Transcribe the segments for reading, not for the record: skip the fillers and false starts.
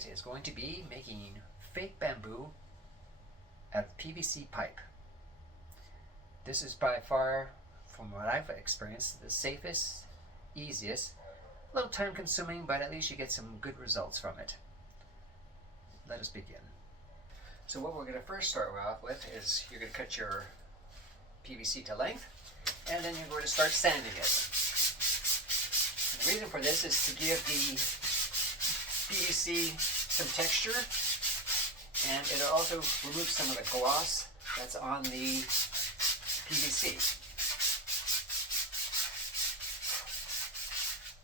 project is going to be making fake bamboo out of PVC pipe. This is by far, from what I've experienced, the safest, easiest, a little time consuming, but at least you get some good results from it. Let us begin. So what we're going to first start off with is you're going to cut your PVC to length, and then you're going to start sanding it. The reason for this is to give the PVC some texture, and it'll also remove some of the gloss that's on the PVC.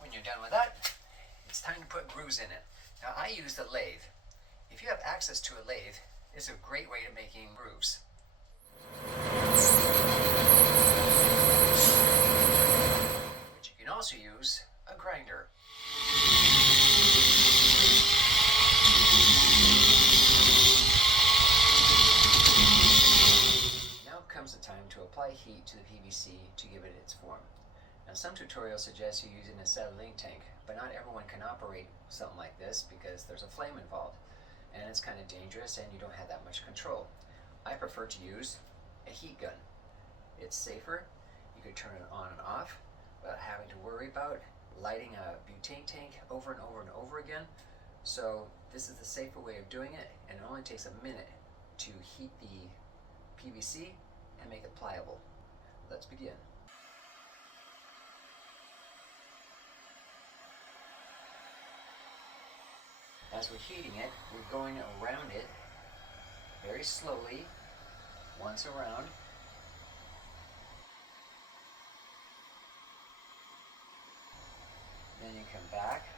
When you're done with that, it's time to put grooves in it. Now I use the lathe. If you have access to a lathe, it's a great way of making grooves. But you can also use a grinder. Now comes the time to apply heat to the PVC to give it its form. Now some tutorials suggest you using an acetylene tank, but not everyone can operate something like this because there's a flame involved, and it's kind of dangerous and you don't have that much control. I prefer to use a heat gun. It's safer. You can turn it on and off without having to worry about lighting a butane tank over and over and over again. So this is the safer way of doing it, and it only takes a minute to heat the PVC and make it pliable. Let's begin. As we're heating it, we're going around it very slowly, once around. Then you come back.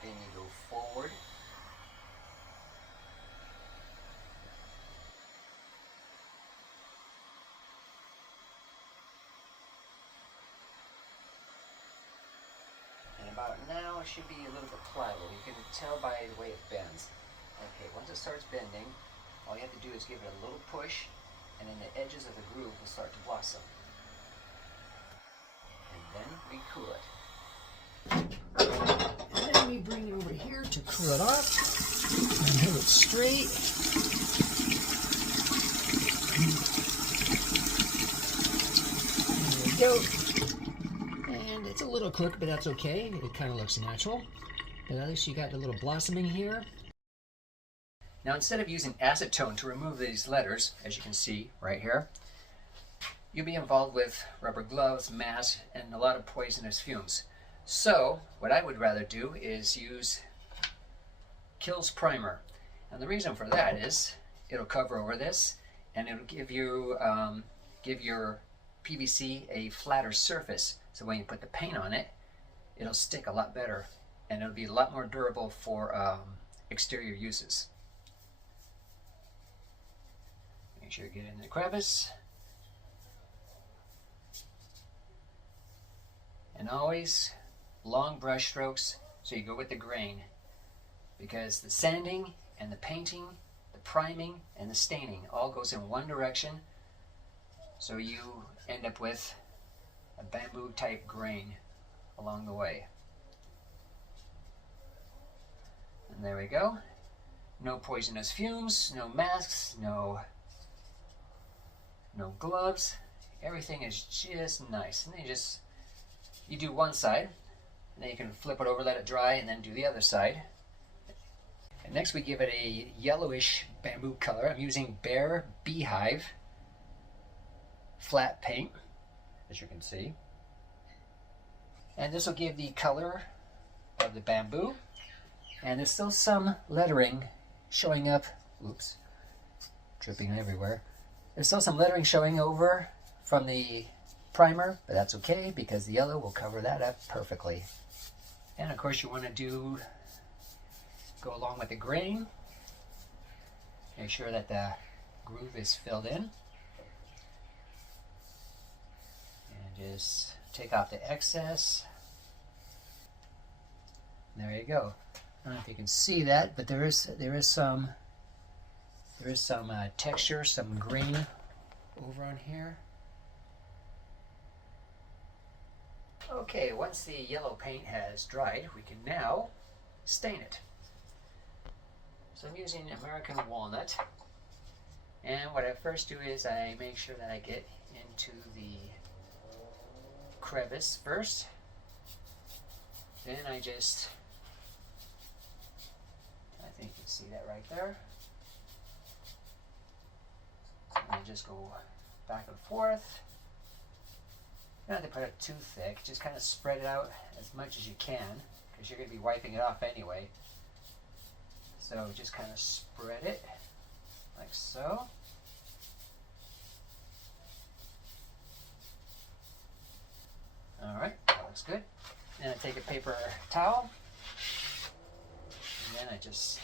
Then you go forward. About now it should be a little bit pliable. You can tell by the way it bends. Okay, once it starts bending, all you have to do is give it a little push, and then the edges of the groove will start to blossom. And then we cool it. And then we bring it over here to cool it off and hold it straight. There we go. And it's a little crooked, but that's okay. It kind of looks natural. But at least you got the little blossoming here. Now instead of using acetone to remove these letters, as you can see right here, you'll be involved with rubber gloves, masks, and a lot of poisonous fumes. So what I would rather do is use Kills Primer. And the reason for that is it'll cover over this, and it'll give you give your PVC a flatter surface. So when you put the paint on it, it'll stick a lot better, and it'll be a lot more durable for exterior uses. Make sure you get in the crevice. And always long brush strokes so you go with the grain, because the sanding and the painting, the priming and the staining all goes in one direction, so you end up with a bamboo type grain along the way. And there we go. No poisonous fumes, no masks, no gloves. Everything is just nice. And then you do one side, and then you can flip it over, let it dry, and then do the other side. And next we give it a yellowish bamboo color. I'm using Bear Beehive flat paint, as you can see. And this will give the color of the bamboo. And there's still some lettering showing up. Oops, dripping everywhere. There's still some lettering showing over from the primer, but that's okay because the yellow will cover that up perfectly. And of course you want to go along with the grain. Make sure that the groove is filled in. And just take off the excess. There you go. I don't know if you can see that, but there is some texture, some grain over on here. Okay, once the yellow paint has dried, we can now stain it. So I'm using American walnut, and what I first do is I make sure that I get into the crevice first. Then I think you can see that right there. And I just go back and forth. You don't have to put it too thick, just kind of spread it out as much as you can, because you're going to be wiping it off anyway. So just kind of spread it like so. Alright, that looks good. Then I take a paper towel, and then I just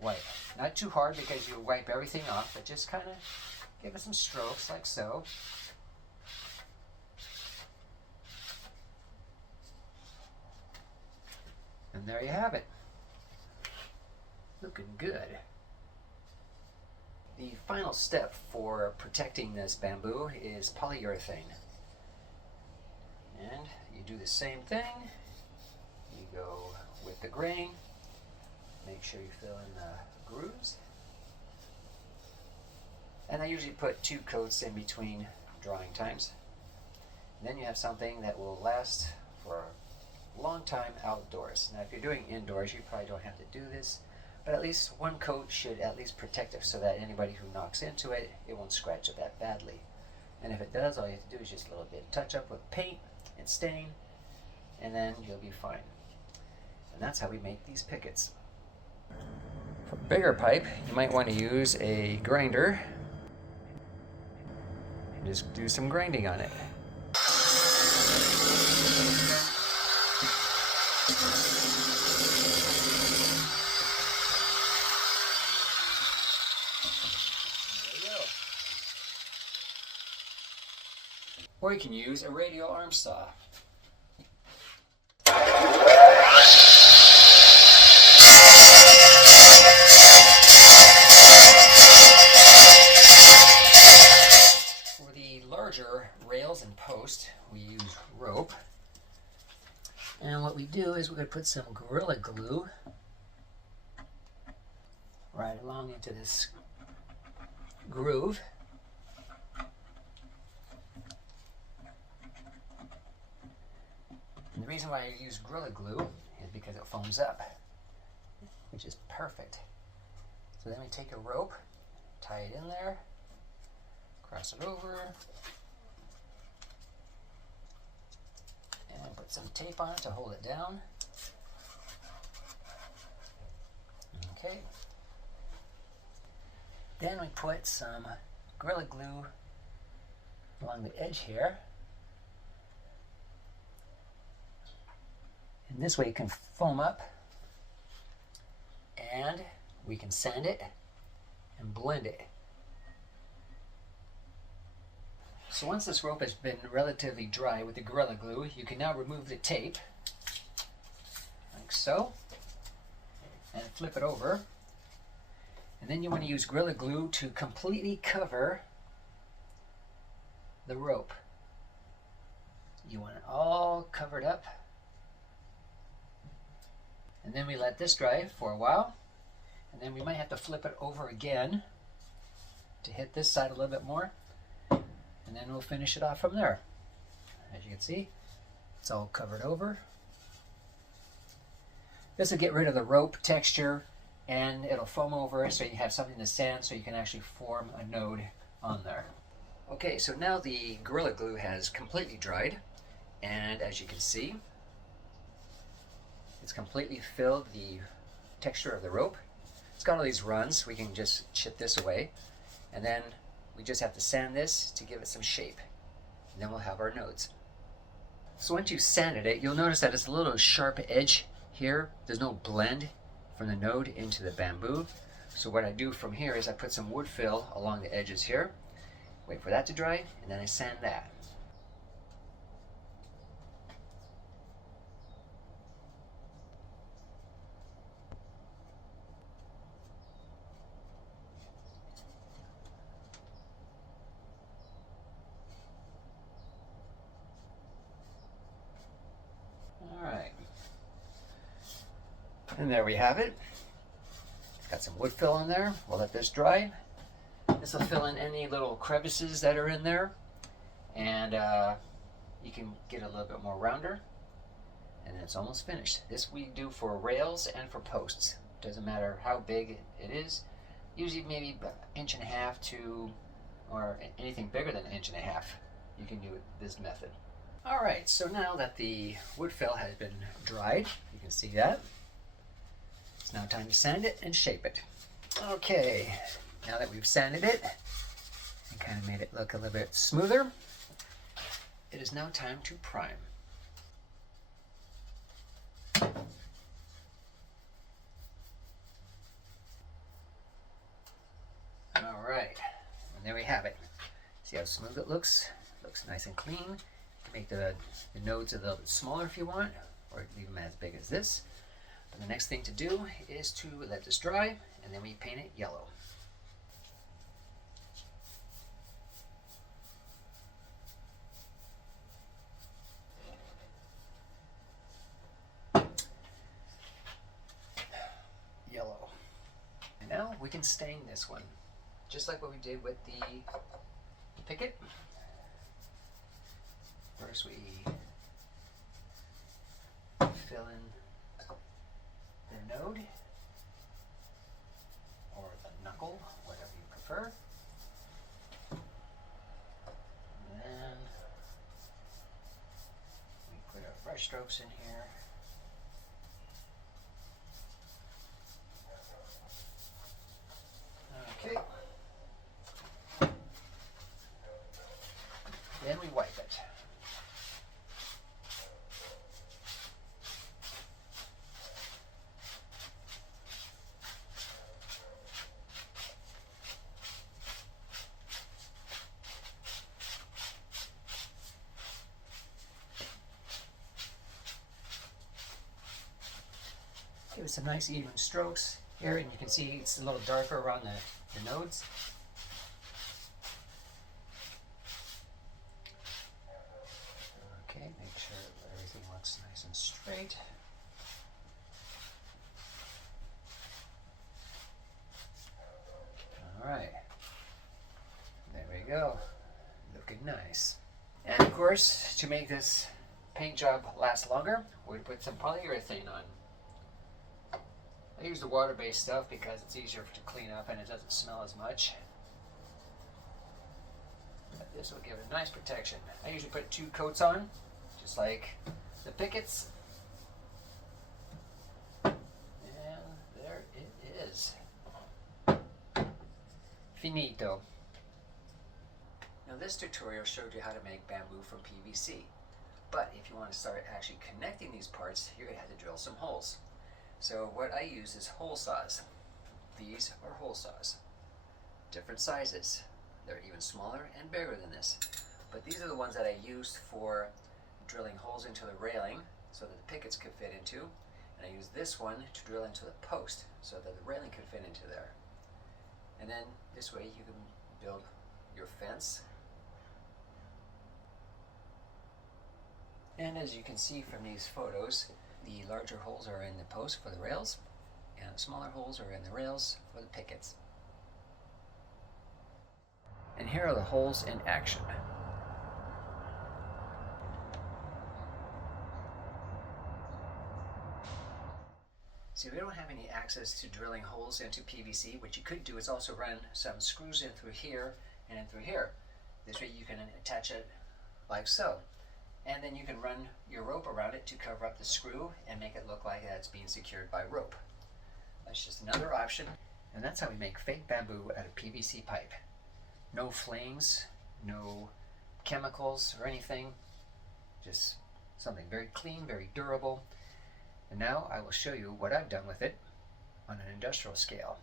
wipe. Not too hard because you wipe everything off, but just kind of give it some strokes like so. And there you have it. Looking good. The final step for protecting this bamboo is polyurethane. And you do the same thing. You go with the grain. Make sure you fill in the grooves. And I usually put 2 coats in between drying times. And then you have something that will last for a long time outdoors. Now if you're doing indoors, you probably don't have to do this, but at least 1 coat should at least protect it so that anybody who knocks into it, it won't scratch it that badly. And if it does, all you have to do is just a little bit touch up with paint and stain, and then you'll be fine. And that's how we make these pickets. For bigger pipe, you might want to use a grinder and just do some grinding on it. Or you can use a radial arm saw. For the larger rails and posts, we use rope. And what we do is we're going to put some Gorilla Glue right along into this groove. And the reason why I use Gorilla Glue is because it foams up, which is perfect. So then we take a rope, tie it in there, cross it over, and put some tape on it to hold it down. Okay. Then we put some Gorilla Glue along the edge here. And this way it can foam up, and we can sand it and blend it. So once this rope has been relatively dry with the Gorilla Glue, you can now remove the tape, like so, and flip it over. And then you want to use Gorilla Glue to completely cover the rope. You want it all covered up. And then we let this dry for a while, and then we might have to flip it over again to hit this side a little bit more, and then we'll finish it off from there. As you can see, it's all covered over. This will get rid of the rope texture, and it'll foam over so you have something to sand so you can actually form a node on there. Okay, so now the Gorilla Glue has completely dried, and as you can see, it's completely filled the texture of the rope. It's got all these runs. We can just chip this away, and then we just have to sand this to give it some shape, and then we'll have our nodes. So once you've sanded it, you'll notice that it's a little sharp edge here. There's no blend from the node into the bamboo. So what I do from here is I put some wood fill along the edges here, wait for that to dry, and then I sand that. Alright. And there we have it. Got some wood fill in there. We'll let this dry. This will fill in any little crevices that are in there. And you can get a little bit more rounder. And then it's almost finished. This we do for rails and for posts. Doesn't matter how big it is. Usually maybe about 1.5 inches to, or anything bigger than 1.5 inches. You can do this method. Alright, so now that the wood fill has been dried, you can see that. It's now time to sand it and shape it. Okay, now that we've sanded it and kind of made it look a little bit smoother, it is now time to prime. Alright, and there we have it. See how smooth it looks? Looks nice and clean. You can make the nodes a little bit smaller if you want, or leave them as big as this. But the next thing to do is to let this dry, and then we paint it yellow. Yellow. And now we can stain this one, just like what we did with the picket. First we fill in the node, or the knuckle, whatever you prefer. And then we put our brush strokes in here. Okay. Then we wipe it. Give it some nice even strokes here, and you can see it's a little darker around the nodes. Okay, make sure everything looks nice and straight. Alright, there we go, looking nice. And of course, to make this paint job last longer, we put some polyurethane on. I use the water-based stuff because it's easier to clean up and it doesn't smell as much. But this will give it a nice protection. I usually put 2 coats on, just like the pickets. And there it is. Finito. Now this tutorial showed you how to make bamboo from PVC. But if you want to start actually connecting these parts, you're going to have to drill some holes. So what I use is hole saws. These are hole saws. Different sizes. They're even smaller and bigger than this. But these are the ones that I used for drilling holes into the railing so that the pickets could fit into. And I use this one to drill into the post so that the railing could fit into there. And then this way you can build your fence. And as you can see from these photos, the larger holes are in the post for the rails, and the smaller holes are in the rails for the pickets. And here are the holes in action. See, we don't have any access to drilling holes into PVC. What you could do is also run some screws in through here and in through here. This way you can attach it like so. And then you can run your rope around it to cover up the screw and make it look like it's being secured by rope. That's just another option. And that's how we make fake bamboo out of PVC pipe. No flames, no chemicals or anything. Just something very clean, very durable. And now I will show you what I've done with it on an industrial scale.